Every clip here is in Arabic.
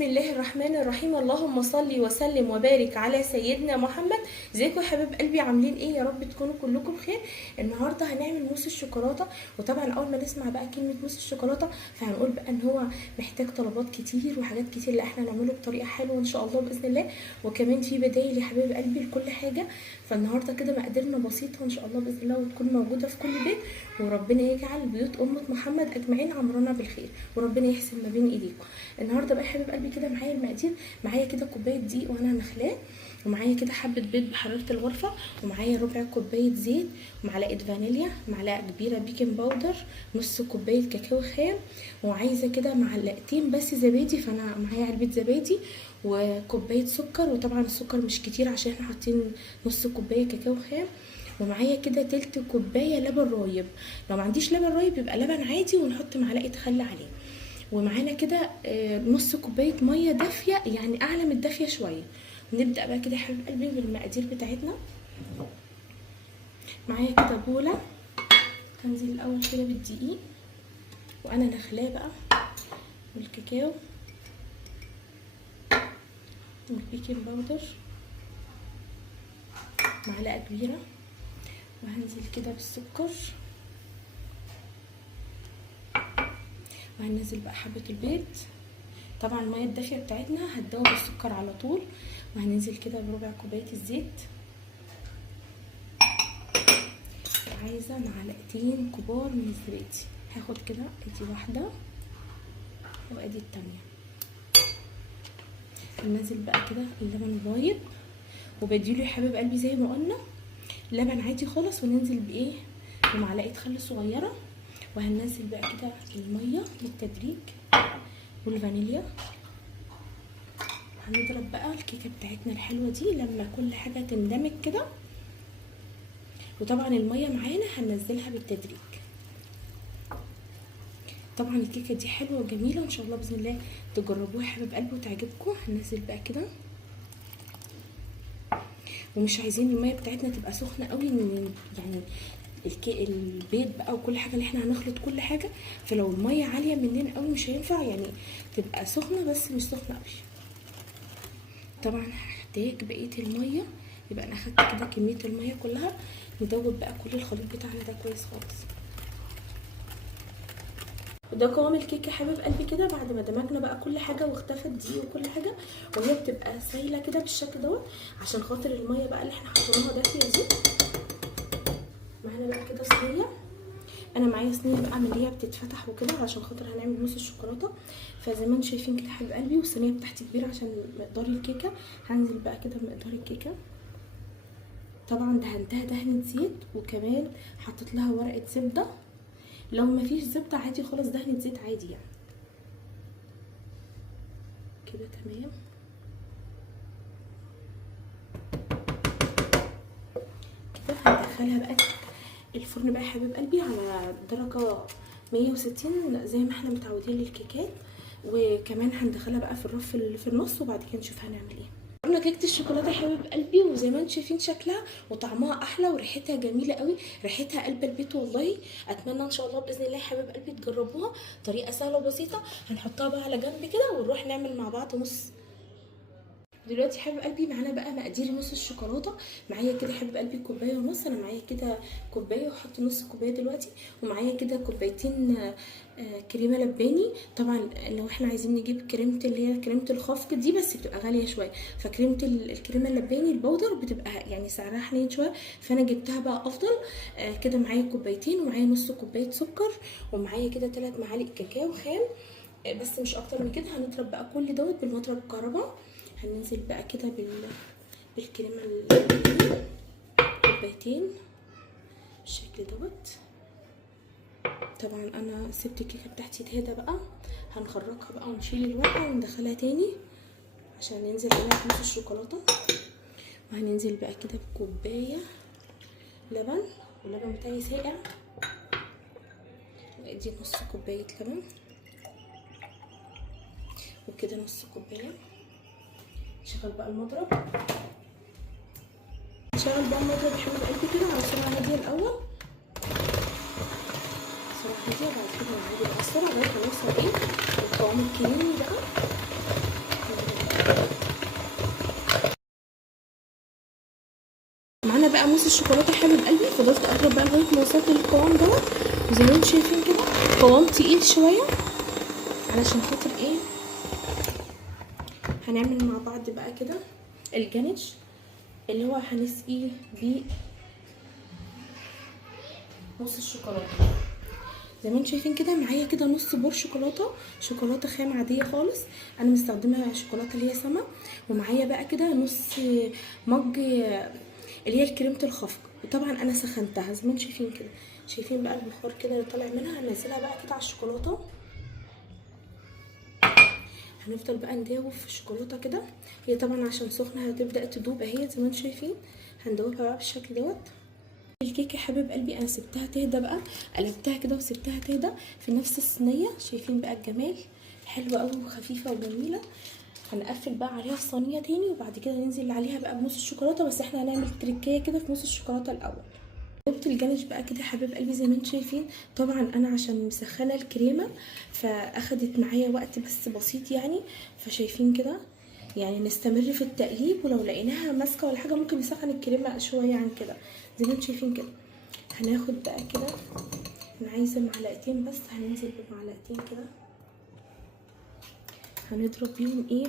بسم الله الرحمن الرحيم. اللهم صل وسلم وبارك على سيدنا محمد. ازيكم يا حبايب قلبي، عاملين ايه؟ يا رب تكونوا كلكم بخير. النهارده هنعمل موس الشوكولاته، وطبعا اول ما نسمع بقى كلمه موس الشوكولاته فهنقول بقى ان هو محتاج طلبات كتير وحاجات كتير اللي احنا نعمله بطريقه حلوه ان شاء الله باذن الله، وكمان في بدايل يا حبايب قلبي لكل حاجه. فالنهارده كده مقاديرنا بسيطه ان شاء الله باذن الله، وتكون موجوده في كل بيت، وربنا يجعل بيوت امه محمد اجمعين عمرنا بالخير، وربنا يحسن ما بين ايديكم. النهارده بقى يا حبايب قلبي كده معايا المقادير. معايا كده كوبايه دقيق وانا نخلاه، ومعايا كده حبه بيض بحراره الغرفه، ومعايا ربع كوبايه زيت، ومعلقه فانيليا، معلقه كبيره بيكنج باودر، نص كوبايه كاكاو خام، وعايزه كده معلقتين بس زبادي، فانا معايا علبه زبادي، وكوبايه سكر، وطبعا السكر مش كتير عشان احنا حاطين نص كوبايه كاكاو خام، ومعايا كده تلت كوبايه لبن رايب. لو ما عنديش لبن رايب يبقى لبن عادي ونحط معلقه خل عليه، ومعانا كده نص كوبايه ميه دافيه، يعني اعلى من الدافيه شويه. نبدا بقى كده يا حبيب قلبي بالمقادير بتاعتنا. معايا كده بوله، هنزل الاول كده بالدقيق وانا نخلاه بقى، والكاكاو، والبيكنج باودر معلقه كبيره، وهنزل كده بالسكر، وهننزل بقى حبه البيض. طبعا الميه الدافيه بتاعتنا هتدوب السكر على طول، وهننزل كده بربع كوبايه الزيت، عايزه معلقتين كبار من الزبادي. هاخد كده ادي واحده وادي التانية. هننزل بقى كده اللبن الرايب، وبديله يا حبايب قلبي زي ما قلنا لبن عادي خالص، وننزل بايه؟ بمعلقه خل صغيره، وهننزل بقى كده الميه بالتدريج والفانيليا. هنضرب بقى الكيكه بتاعتنا الحلوه دي لما كل حاجه تندمج كده، وطبعا الميه معانا هننزلها بالتدريج. طبعا الكيكه دي حلوه وجميله ان شاء الله باذن الله تجربوها يا حبايب قلبي وتعجبكم. هننزل بقى كده، ومش عايزين الميه بتاعتنا تبقى سخنه قوي، يعني البيض بقى وكل حاجه اللي احنا هنخلط كل حاجه، فلو الميه عاليه مننا قوي مش هينفع، يعني تبقى سخنه بس مش سخنه قوي. طبعا هحتاج بقيه الميه، يبقى انا اخدت كده كميه الميه كلها. ندوب بقى كل الخليط بتاعنا ده كويس خالص. وده قوام الكيكه يا حبيب قلبي كده بعد ما دمجنا بقى كل حاجه واختفت دي وكل حاجه، وهي بتبقى سايله كده بالشكل دوت، عشان خاطر الميه بقى اللي احنا حطيناها دافيه دي. معانا بقى كده صينيه، انا معايا صينيه بقى من اللي هي بتتفتح وكده عشان خاطر هنعمل موس الشوكولاته، فزي ما انتم شايفين كده حبيب قلبي، والصينيه بتاعتي كبيره عشان مقدار الكيكه. هنزل بقى كده بمقدار الكيكه. طبعا دهنتها دهنه زيت، وكمان حطيت لها ورقه زبده، لو ما فيش زبده عادي خالص دهنه زيت عادي يعني كده تمام. كده هندخلها بقى الفرن بقى يا حبيب قلبي على درجه 160 زي ما احنا متعودين للكيكات، وكمان هندخلها بقى في الرف اللي في النص، وبعد كده نشوف هنعمل ايه. قلنا كيكه الشوكولاته يا حبيب قلبي، وزي ما انتم شايفين شكلها وطعمها احلى وريحتها جميله قوي، ريحتها قلب البيت والله. اتمنى ان شاء الله باذن الله يا حبيب قلبي تجربوها، طريقه سهله وبسيطه. هنحطها بقى على جنب كده ونروح نعمل مع بعض نص. دلوقتي حبيب قلبي معانا بقى مقادير نص الشوكولاته. معايا كده حبيب قلبي كوبايه ونص، انا معايا كده كوبايه وهحط نص كوبايه دلوقتي، ومعايا كده كوبايتين كريمه لباني. طبعا لو احنا عايزين نجيب كريمه اللي هي كريمه الخفق دي بس بتبقى غاليه شويه، فكريمه الكريمه اللباني البودر بتبقى يعني سعرها حنين شويه، فانا جبتها بقى افضل. كده معايا كوبايتين، ومعايا نص كوبايه سكر، ومعايا كده 3 معالق كاكاو خام، بس مش اكتر من كده. هنضرب بقى كل دوت بالمضرب الكهرباء. هننزل بقى كده بالكريمه اللباني كوبايتين بالشكل دوت. طبعا انا سبت الكيكه بتاعتي تهدى بقى، هنخرجها بقى ونشيل الورقه وندخلها تاني عشان ننزل عليها نص الشوكولاته. وهننزل بقى كده بكوبايه لبن، واللبن بتاعي ساقع، وادي نص كوبايه لبن، وكده نص كوبايه. نشغل بقى المضرب، نشغل بقى المضرب يا حبيب قلبي كده على سرعه هاديه الاول، سرعه هاديه، وبعد كده نعيد العصره لغايه ما نوصل ايه القوام الكريمي بقى. بقى موس الشوكولاته حبيب قلبي، فضلت اضرب بقى لغايه ما وصلت للقوام دوت. وزي ما انتم شايفين كده قوام تقيل شويه، علشان خاطر ايه هنعمل مع بعض بقى كده الجانش اللي هو هنسقيه بيه موس الشوكولاته. زي ما انتم شايفين كده معايا كده نص بور شوكولاته خام عاديه خالص، انا مستخدمه شوكولاته اللي هي سما. ومعايا بقى كده نص مج اللي هي كريمه الخفق، وطبعا انا سخنتها زي ما انتم شايفين كده. شايفين بقى البخار كده اللي طالع منها، هننزلها بقى كده على الشوكولاته. هنفضل بقى ندوب في الشوكولاته كده، هي طبعا عشان سخنه هتبدا تدوب اهي زي ما انتم شايفين. هندوبها بقى بالشكل دوت. الكيكه حبيب قلبي انا سبتها تهدى بقى، قلبتها كده وسبتها تهدى في نفس الصينيه. شايفين بقى الجمال، حلوه قوي وخفيفه وجميله. هنقفل بقى عليها الصينيه تاني، وبعد كده ننزل عليها بقى بنص الشوكولاته، بس احنا هنعمل تريكيه كده في نص الشوكولاته الاول. جبت الجانش بقى كده حبيب قلبي زي ما انتم شايفين. طبعا انا عشان مسخنه الكريمه فاخدت معايا وقت بس بسيط يعني، فشايفين كده يعني نستمر في التقليب، ولو لقيناها ماسكه ولا حاجه ممكن نسخن الكريمه شويه عن كده زي ما انتم شايفين كده. هناخد بقى كده، انا عايزه معلقتين بس، هننزل بمعلقتين كده هنضرب بيهم ايه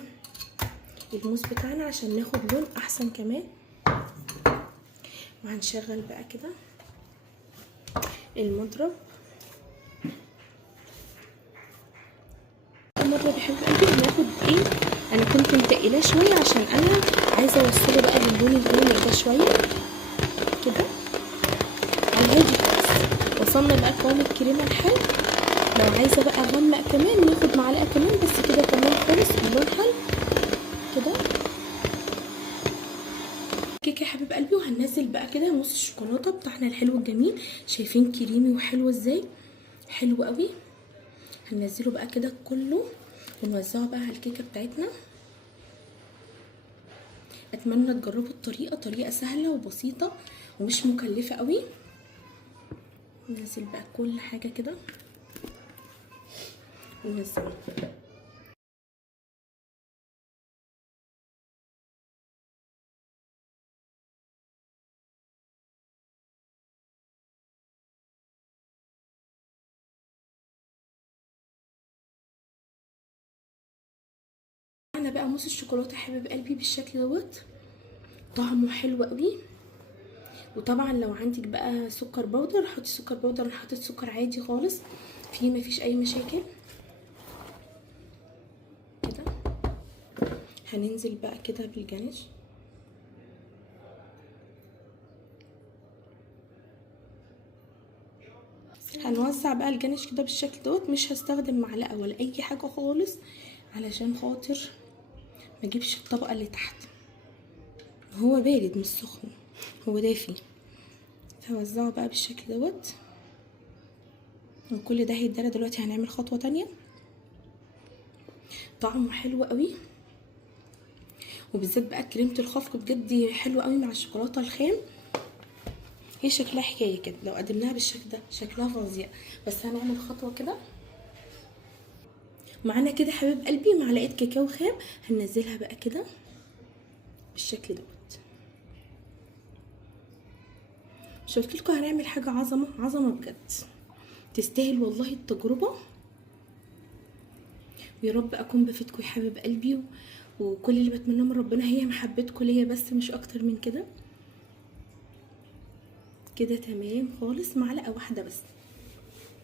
الموس بتاعنا عشان ناخد لون احسن كمان. وهنشغل بقى كده المضرب. المضرب يا حبيب قلبي هناخد ايه، انا كنت متقلاه شويه عشان انا عايزه اوصله بقى للون الغامق ده شويه كده على الهادي خالص. وصلنا بقى قوام الكريمه الحلو، لو عايزه بقى اغمق كمان ناخد معلقه كمان بس كده تمام خالص اللون حلو كده. كيكه يا حبيب قلبي، وهننزل بقى كده موس الشوكولاته بتاعنا الحلو الجميل. شايفين كريمي وحلو ازاي، حلو قوي. هننزله بقى كده كله ونوزعه بقى على الكيكه بتاعتنا. اتمنى تجربوا الطريقه، طريقه سهله وبسيطه ومش مكلفه قوي. ننزل بقى كل حاجه كده ونوزعه. انا بقى موس الشوكولاته حبيب قلبي بالشكل دوت، طعمه حلو قوي. وطبعا لو عندك بقى سكر بودر حطي سكر بودر، انا حطيت سكر عادي خالص فيه مفيش اي مشاكل كده. هننزل بقى كده بالجانش. هنوزع بقى الجانش كده بالشكل دوت، مش هستخدم معلقه ولا اي حاجه خالص علشان خاطر ما اجيبش الطبقه اللي تحت. هو بارد مش سخن، هو دافي. هوزعه بقى بالشكل دوت، وكل ده هيتدرى دلوقتي. هنعمل خطوه تانية. طعمه حلو قوي، وبالذات بقى كريمه الخفق بجد حلوه قوي مع الشوكولاته الخام. هي شكلها حكايه كده، لو قدمناها بالشكل ده شكلها فظيع. بس هنعمل خطوه كده. معانا كده حبيب قلبي معلقه كاكاو خام، هننزلها بقى كده بالشكل دوت. شفت لكم هنعمل حاجه عظمه عظمه بجد، تستاهل والله التجربه. ويا رب اكون بفيدكم يا حبيب قلبي، وكل اللي بتمناه من ربنا هي محبتكم ليا بس مش اكتر من كده. كده تمام خالص، معلقه واحده بس.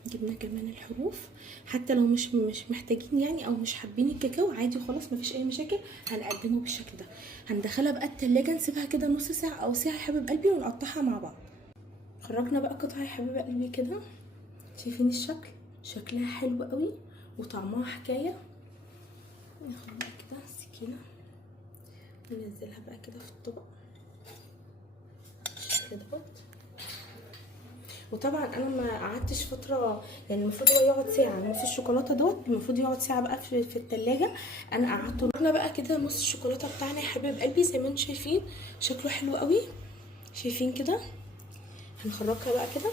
جبنا كمان الحروف، حتى لو مش محتاجين يعني او مش حابين الكاكاو عادي خالص مفيش اي مشاكل. هنقدمه بالشكل ده. هندخلها بقى التلاجة نسيبها كده نص ساعه او ساعه يا حبيب قلبي، ونقطعها مع بعض. خرجنا بقى قطعه يا حبيب قلبي كده. شايفين الشكل، شكلها حلو قوي وطعمها حكايه. ناخد بقى كده سكينه وننزلها بقى كده في الطبق بالشكل دوت. وطبعا انا ما قعدتش فتره، يعني المفروض هو يقعد ساعه. نص الشوكولاته دوت المفروض يقعد ساعه بقى في التلاجة، انا قعدته. رحنا بقى كده نص الشوكولاته بتاعنا يا حبيب قلبي زي ما انتم شايفين شكله حلو قوي. شايفين كده، هنخرجها بقى كده.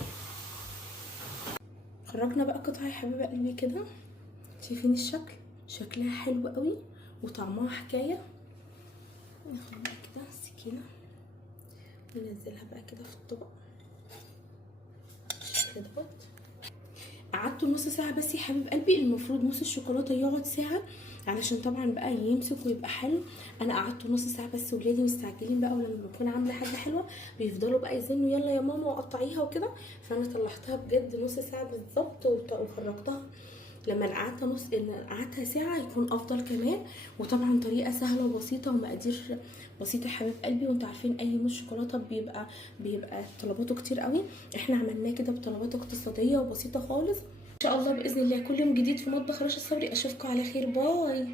خرجنا بقى قطعه يا حبيب قلبي كده. شايفين الشكل، شكلها حلو قوي وطعمها حكايه. ناخد بقى كده السكينه ننزلها بقى كده في الطبق بالشكل دوت. قعدت نص ساعه بس يا حبيب قلبي، المفروض موس الشوكولاته يقعد ساعه علشان طبعا بقى يمسك ويبقى حلو. انا قعدت نص ساعه بس، ولادي مستعجلين بقى، ولما بكون عامله حاجه حلوه بيفضلوا بقى يزنوا يلا يا ماما وقطعيها وكده. فانا طلعتها بجد نص ساعه بالظبط وخرجتها. لما قعدتها ساعه يكون افضل كمان. وطبعا طريقه سهله وبسيطه ومقادير بسيطه يا حبيب قلبي. وانتوا عارفين اي موس شوكولاته بيبقى طلباته كتير قوي، احنا عملناه كده بطلبات اقتصاديه وبسيطه خالص. ان شاء الله باذن الله كل يوم جديد في مطبخ رشا الصبري. اشوفكم على خير، باي.